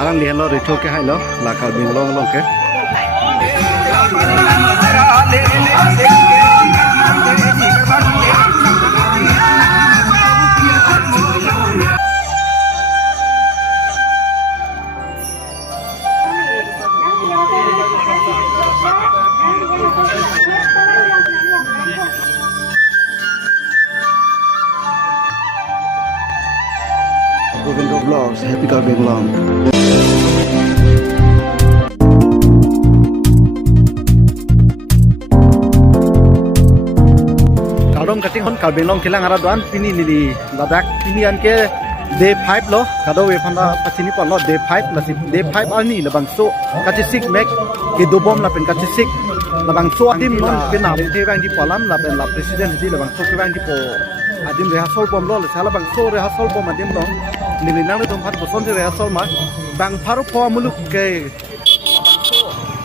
Arang lihan lo rito ke hai lo lakal bing long long ke. Govindo Vlogs, Happy Car Bing Long. Kadom kating hon Car Bing Long kilang arah doan pini lili ladak pini an ke day 5 lo kado we phanda pasini pon lo day 5 masih day 5 ani labang so kaci sik mek ke do bom la pen kaci sik labang so adim non pin na te bang di polam la pen la president di labang so ke bang di po adim rehearsal bom lo sala bang so rehearsal bom adim lo nili nang dum phat boson rehearsal ma bang pharu pho muluk ke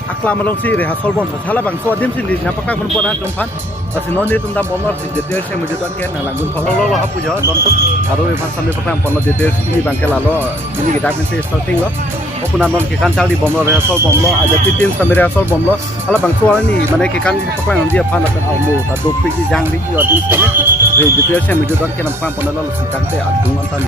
akla malong si rehearsal bom sala bang so adim si li na pakak bon pona dum phat asi non ni tum dam bom lo si detail se mujhe tan ke na langun pho lo hapu jo don tu aro e bang samne pakam pon lo detail ni bang ke la lo ini kita se starting lo opuna non ke kan chali bom lo rehearsal bom lo aja titin samne rehearsal bom lo ala bang so ni mane ke kan pakam dia phan la au mo ta do pi jang ri yo din se re detail se mujhe tan ke na pakam pon lo si tan te adung tan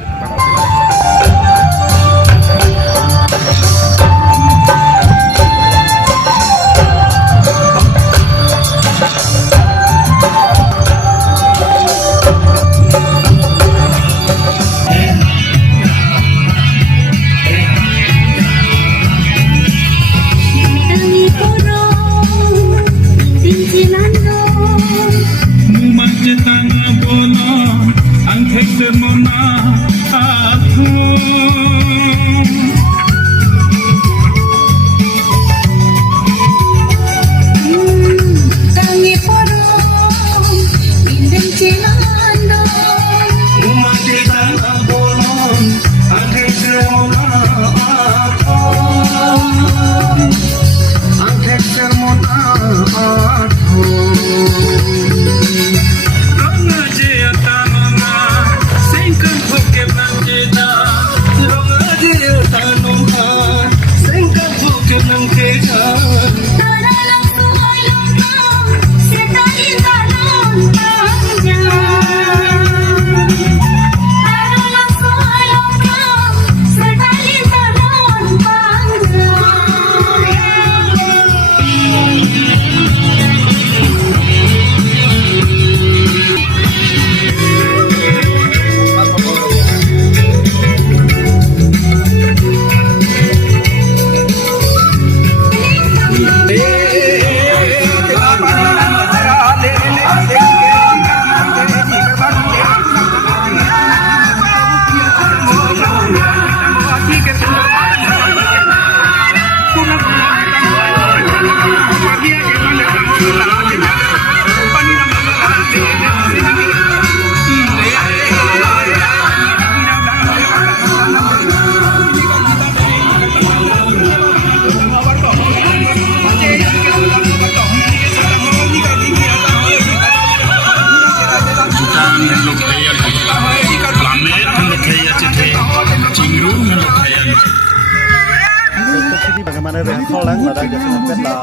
bagaimana rehearsal lang pada jasa pet la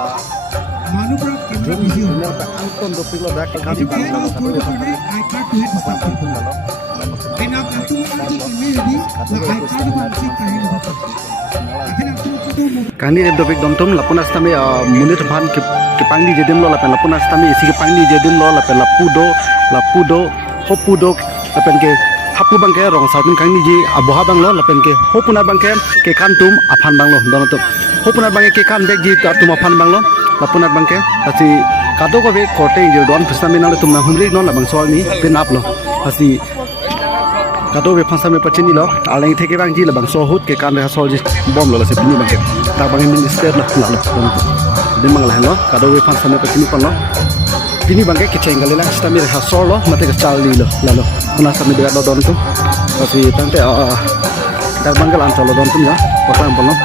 drum nel pa anton do pilo dak kan di bang na satu ya kani de dopik domtom lapunas tami munit bhan ke pangdi jedem lo lapen lapunas tami isi ke pangdi jedem lo lapen lapudo hopudo lapen ke hapu bangke rong sautun kang ni ji aboha bang lo lapen ke hopuna bangke ke kantum afan bang lo dono tu hopuna bangke ke kan beg ji tum afan bang lo lapuna bangke asi kado ko be kote je don pistami na tum na humri no labang so ni pe nap lo asi kado be phasa me pachini lo alai theke bang ji labang so hut ke kan ha sol ji bom lo la se pini bangke ta bang minister la lo din mangla lo kado be phasa me pachini pon lo pini bangke ke chengal la stami ha sol lo mate ke chali lo lalo una sami be do don tu asi tante dar banggal antolo don tu ya potang pon lo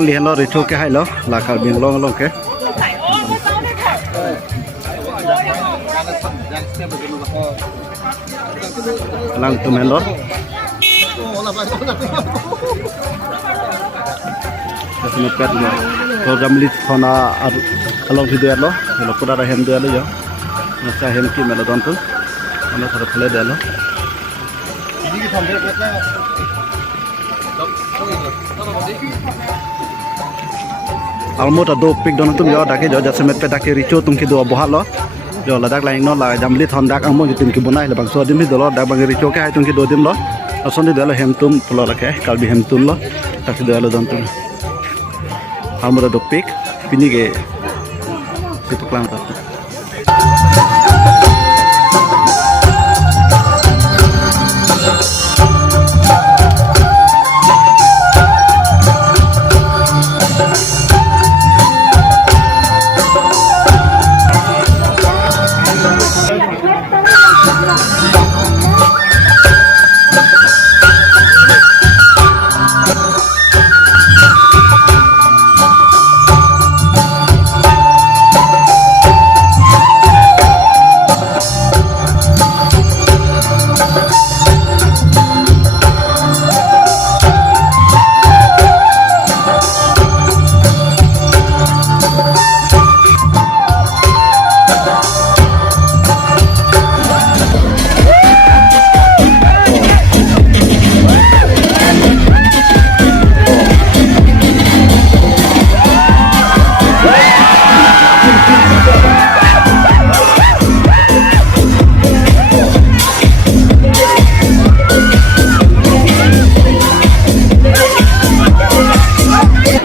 lang lihan lo rito ke hai lo la karbin long ke lang tu melor kasih pet lo to jamli thona along video lo lo pura hem do lo yo nasa hem ki melo don tu ana thara khale de lo almo ta do pik don tum yo dake jo jasmet pe dake richo tum ki do boha lo jo ladak lain no la jamli thon dak amo tum ki bunai le bang so dim do lo dak bang richo ke hai tum ki do dim lo ason di lo hem tum pulo la ke kalbi hem tum lo tak si do lo don tum almo ta do pik pini ge situ klang ta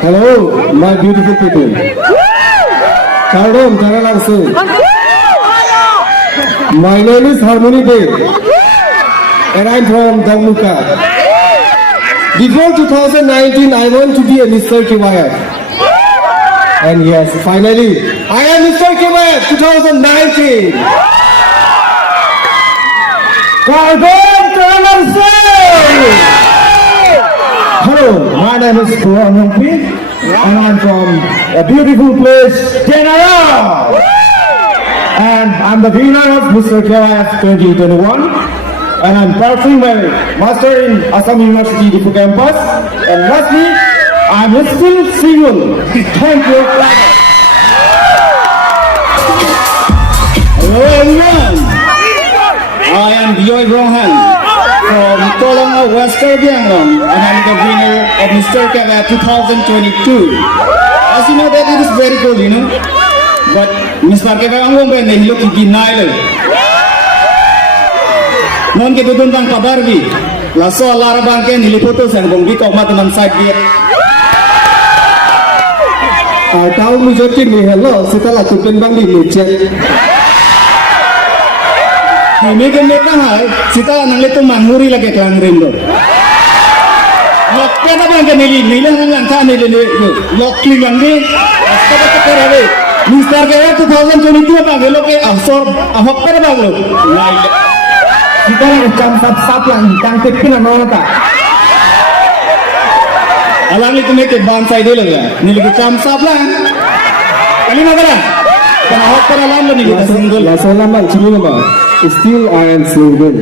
Hello, my beautiful people. Kardom, Jara langsung. My name is Harmony Day, and I'm from Dongmuka. Before 2019, I want to be a Mr. KYF. And yes, finally, I am Mr. KYF 2019. Kardom, Jara langsung. Hello, my name is Puran Hongpi, and I'm from a beautiful place, Tenara. And I'm the winner of Mr. KYF 2021. And I'm pursuing my master in Assam University Difu campus. And lastly, I'm still single. Thank you. Hello everyone. I am Bioy Rohan from Tolonga, West Karbianglong, and I'm the winner of Mr. KYF 2022. As you know that it is very good, you know. But Mr. KYF ang wong ben hilo ki ginay. Non ke dudun bang kabar bi. Laso lara bang ken hili foto sen bong bito mat man side dia. Tahu mujotin ni hello setelah tuken bang di lecet. Ini kan mereka hal, kita nanglet tu mangguri lagi kelang rindu. Lok pernah bang kan nili hangan kan nili lok kelang ni, apa tu kerana? Mister KYF 2022 bang, lok ke absor, apa pernah bang lok? Kita macam sap yang cantik pun nama tak. Alang itu mereka bansai dia lagi, nili macam sap lah. Kali mana kan? Karena apa pernah lalu ni kita single. Langsung lama cili nama. Still I am single.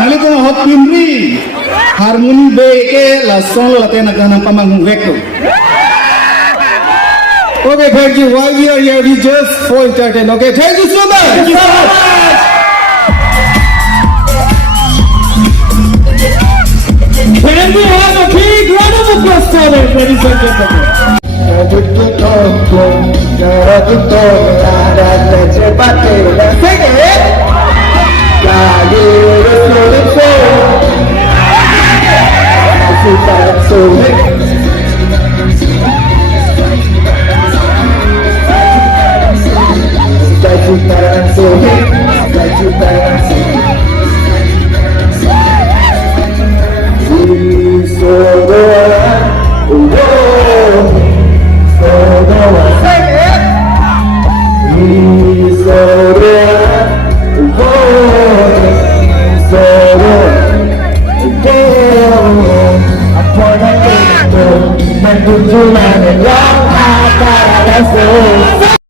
Nalikan hot pinri harmoni beke la solo la tena kana pamang vekto. Okay, thank you. Why we are here? We just for entertain. Okay, thank you so much. Thank you so much. Can we have a big round of applause for them, ladies and gentlemen? junjungan yang kata rasul.